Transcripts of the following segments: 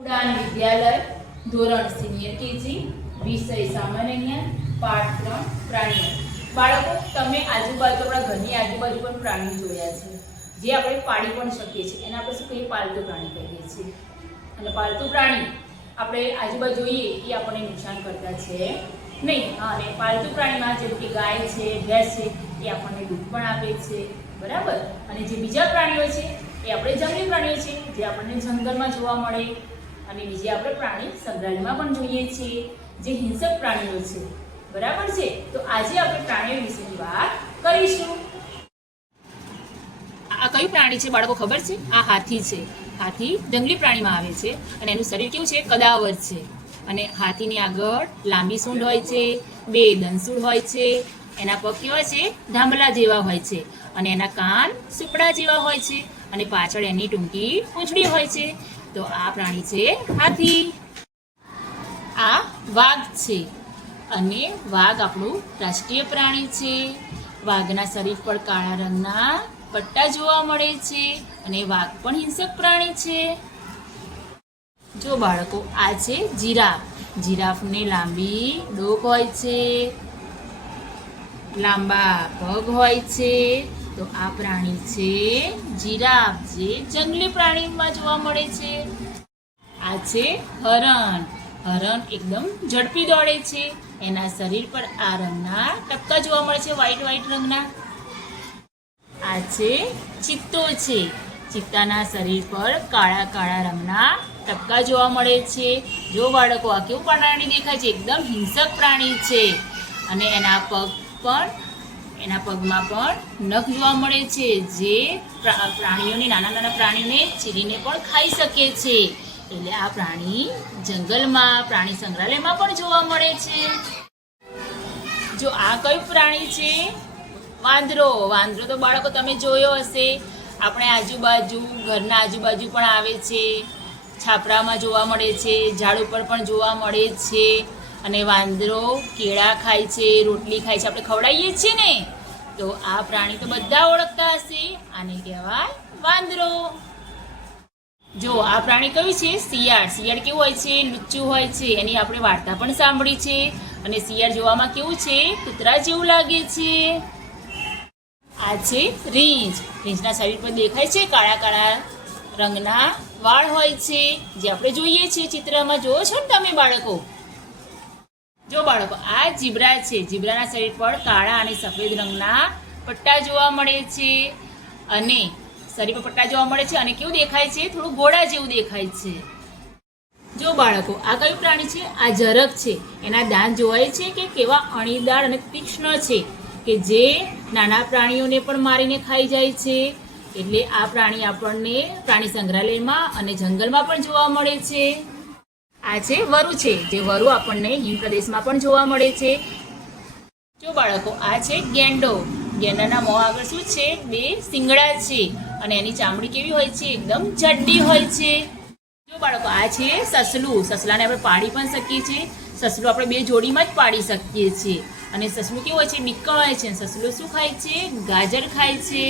ઉડાન વિદ્યાલય ધોરણ senior KG વિષય સામાન્ય જ્ઞાન પાઠ 3 પ્રાણીઓ। બાળકો, તમે આજુબાજુ આપણા ઘરની આજુબાજુ પણ પ્રાણીઓ જોયા છે, જે આપણે પાળી પણ શકીએ છીએ। એને આપણે શું કહીએ? પાલતુ પ્રાણી કહીએ છીએ। અને પાલતુ પ્રાણી આપણે આજુબાજુ જોઈએ એ આપણને નુકસાન કરતા છે નહીં। અને પાલતુ પ્રાણીમાં જેમ કે ગાય છે, ભેંસ છે, એ આપણને દૂધ પણ આપે છે, બરાબર। અને જે બીજા પ્રાણીઓ છે એ આપણે જંગલી પ્રાણીઓ છે, જે આપણને જંગલમાં જોવા મળે અને બીજે આપણે પ્રાણી સંગ્રહાલયમાં પણ જોઈએ છીએ, જે હિંસક પ્રાણીઓ છે, બરાબર છે। તો આજે આપણે પ્રાણીઓ વિશેની વાત કરીશું। આ કયું પ્રાણી છે બાળકો, ખબર છે? આ હાથી છે। હાથી જંગલી પ્રાણીમાં આવે છે અને એનું શરીર કેવું છે? કદાવર છે। અને હાથીની આગળ લાંબી સૂંઢ હોય છે, બે દંતસૂળ હોય છે, એના પગ કેવા છે? ધાંભલા જેવા હોય છે, અને એના કાન સુપડા જેવા હોય છે, અને પાછળ એની ટૂંકી પૂંછડી હોય છે। તો આ પ્રાણી છે હાથી। આ વાઘ છે, અને વાઘ આપણું રાષ્ટ્રીય પ્રાણી છે। વાઘના શરીર પર કાળા રંગના પટ્ટા જોવા મળે છે, અને વાઘ પણ હિંસક પ્રાણી છે। જો બાળકો, આ છે જીરાફ। જીરાફને લાંબી ડોક હોય છે, લાંબા પગ હોય છે। તો આ પ્રાણી છે જીરાફ, જે જંગલી પ્રાણીમાં જોવા મળે છે। આ છે હરણ। હરણ એકદમ ઝડપી દોડે છે, એના શરીર પર આ રંગના ટપકા જોવા મળે છે, વ્હાઈટ વ્હાઈટ રંગના। આ છે ચિત્તો છે। ચિત્તાના શરીર પર કાળા કાળા રંગના ટપકા જોવા મળે છે। જો બાળકો, આ કેવું પ્રાણી દેખાય છે? એકદમ હિંસક પ્રાણી છે, અને એના પગમાં પણ નખ જોવા મળે છે, જે પ્રાણીઓને, નાના નાના પ્રાણીઓને ચીરીને પણ ખાઈ શકે છે। એટલે આ પ્રાણી જંગલમાં, પ્રાણી સંગ્રહાલયમાં પણ જોવા મળે છે। જો આ કયું પ્રાણી છે? વાંદરો। વાંદરો તો બાળકો તમે જોયો હશે, આપણે આજુબાજુ, ઘરના આજુબાજુ પણ આવે છે, છાપરામાં જોવા મળે છે, ઝાડ ઉપર પણ જોવા મળે છે। અને વાંદરો કેળા ખાય છે, રોટલી ખાય છે, આપણે ખવડાવીએ છીએ ને। તો આ પ્રાણી તો બધા ઓળખતા હશે, આને કહેવાય વાંદરો। જો આ પ્રાણી કયું છે? શિયાળ। શિયાળ કેવું હોય છે? લુચ્ચું હોય છે। એની આપણે વાર્તા પણ સાંભળી છે, અને શિયાળ જોવામાં કેવું છે? કૂતરા જેવું લાગે છે। આ છે રીંછ। રીંછના શરીર પર દેખાય છે કાળા કાળા રંગના વાળ હોય છે, જે આપણે જોઈએ છીએ ચિત્રમાં। જોવો છો ને તમે બાળકો? જો બાળકો, આ ઝીબ્રા છે। ઝીબ્રાના શરીર પર કાળા અને સફેદ રંગના પટ્ટા જોવા મળે છે, અને શરીર પર પટ્ટા જોવા મળે છે, અને કેવું દેખાય છે? થોડું ઘોડા જેવું દેખાય છે। જો બાળકો, આ કયું પ્રાણી છે? આ ઝરખ છે। એના દાંત જોવાય છે કે કેવા અણીદાર અને તીક્ષ્ણ છે, કે જે નાના પ્રાણીઓને પણ મારીને ખાઈ જાય છે। એટલે આ પ્રાણી આપણને પ્રાણી સંગ્રહાલયમાં અને જંગલમાં પણ જોવા મળે છે। આ છે વરુ છે। જે વરુ આપણને હિમ પ્રદેશમાં પણ જોવા મળે છે। જો બાળકો, આ છે ગેંડો। ગેંડાના મોં આગળ શું છે? બે શિંગડા છે, અને એની ચામડી કેવી હોય છે? એકદમ જાડી હોય છે। જો બાળકો, આ છે સસલું। સસલાને આપણે પાડી પણ શકીએ છીએ। સસલું આપણે બે જોડીમાં જ પાડી શકીએ છીએ, અને સસલું કેવું હોય છે? બીકણ હોય છે। સસલું શું ખાય છે? ગાજર ખાય છે।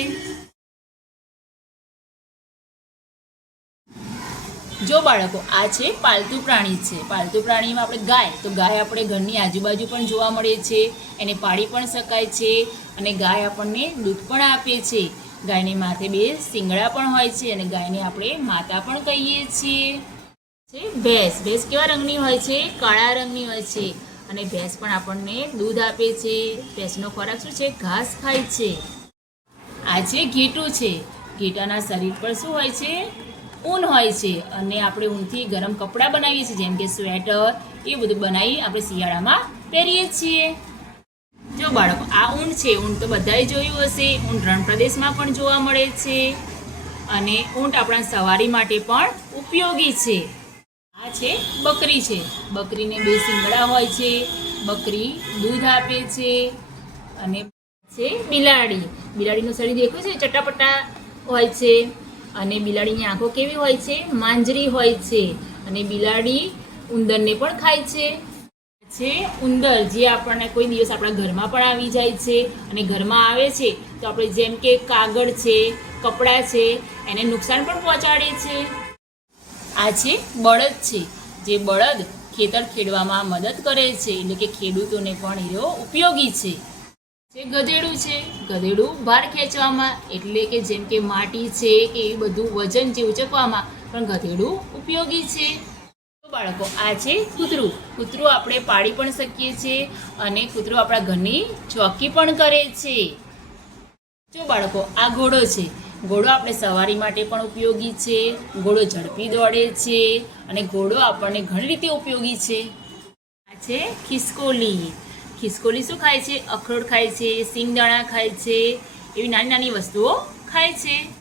જો બાળકો, આ છે પાલતુ પ્રાણી છે। પાલતુ પ્રાણીમાં આપણે ગાય, તો ગાય આપણે ઘરની આજુબાજુ પણ જોવા મળે છે, એને પાળી પણ શકાય છે, અને ગાય આપણને દૂધ પણ આપે છે। ગાયને માથે બે શિંગડા પણ હોય છે, અને ગાયને આપણે માતા પણ કહીએ છીએ। ભેંસ। ભેંસ કેવા રંગની હોય છે? કાળા રંગની હોય છે, અને ભેંસ પણ આપણને દૂધ આપે છે। ભેંસનો ખોરાક શું છે? ઘાસ ખાય છે। આ છે ઘેટું છે। ઘેટાના શરીર પર શું હોય છે? ઊન હોય છે, અને આપણે ઊનથી ગરમ કપડાં બનાવીએ છીએ, જેમ કે સ્વેટર, એ બધું બનાવી આપણે શિયાળામાં પહેરીએ છીએ। જો બાળકો, આ ઊંટ છે। ઊંટ તો બધાએ જોયું હશે। ઊંટ રણ પ્રદેશમાં પણ જોવા મળે છે, અને ઊંટ આપણા સવારી માટે પણ ઉપયોગી છે। આ છે બકરી છે। બકરીને બે શિંગડા હોય છે, બકરી દૂધ આપે છે। અને છે બિલાડી। બિલાડીનું શરીર દેખ્યું છે? ચટાપટા હોય છે, અને બિલાડીની આંખો કેવી હોય છે? માંજરી હોય છે, અને બિલાડી ઉંદરને પણ ખાય છે। છે ઉંદર, જે આપણને કોઈ દિવસ આપણા ઘરમાં પણ આવી જાય છે, અને ઘરમાં આવે છે તો આપણે જેમ કે કાગળ છે, કપડાં છે, એને નુકસાન પણ પહોંચાડે છે। આ છે બળદ છે, જે બળદ ખેતર ખેડવામાં મદદ કરે છે, એટલે કે ખેડૂતોને પણ એનો ઉપયોગી છે. જે ગધેડું છે, ગધેડું ભાર ખેંચવામાં, એટલે કે જેમ કે માટી છે કે એ બધું વજન જે ઉચકવામાં પણ ગધેડું ઉપયોગી છે. તો બાળકો આ છે કૂતરું. કૂતરું આપણે પાળી પણ શકીએ છીએ અને કૂતરું આપણા ઘરની ચોકી પણ કરે છે. જો બાળકો આ ઘોડો છે, ઘોડો આપણે સવારી માટે પણ ઉપયોગી છે. ઘોડો ઝડપી દોડે છે અને ઘોડો આપણને ઘણી રીતે ઉપયોગી છે. આ છે ખિસકોલી. ખિસકોલી શું ખાય છે? અખરોટ ખાય છે, સિંગદાણા ખાય છે, એવી નાની નાની વસ્તુઓ ખાય છે.